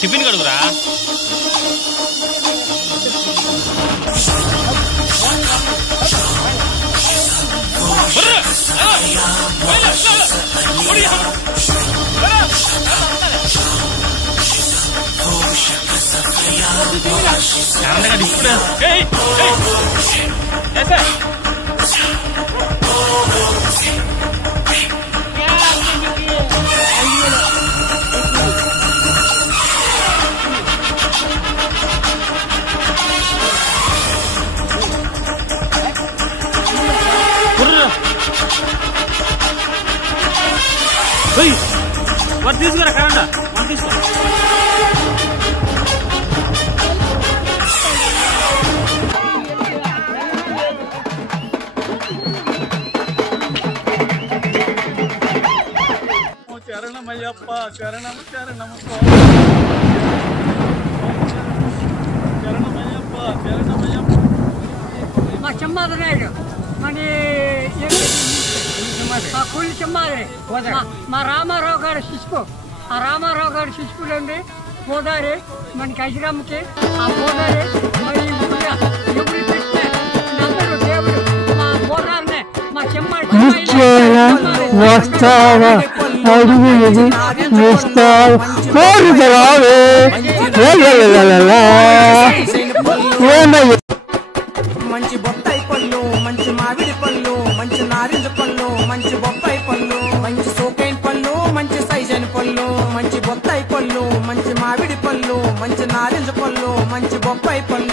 Tiffin కడుగురా. మరి తీసుకురా current మనం తీసుకో. శరణమయ్యప్ప శరణము శరణము శరణమయ్యప్ప శరణమయ్యప్ప. మా చెమ్మాదనాయుడు మన కూలి చెమ్మాది మా రామారావు గారి శిశువు. ఆ రామారావు గారి శిశువులు అండి గోదావరి మనకి ఐశ్రామ్కి ఆ గోదావరి మరి ఎవరు పెట్టిన అందరూ దేవుడు మా గోదావరినే మా చెమ్మాడి మంచి బొప్పాయి పళ్ళు, మంచి మామిడి పళ్ళు, మంచి నారింజ పళ్ళు, మంచి బొప్పాయి పళ్ళు, మంచి సోకైన పళ్ళు, మంచి సైజన్ పళ్ళు, మంచి బొత్తాయి పళ్ళు, మంచి మామిడి పళ్ళు, మంచి నారింజ పళ్ళు, మంచి బొప్పాయి పళ్ళు.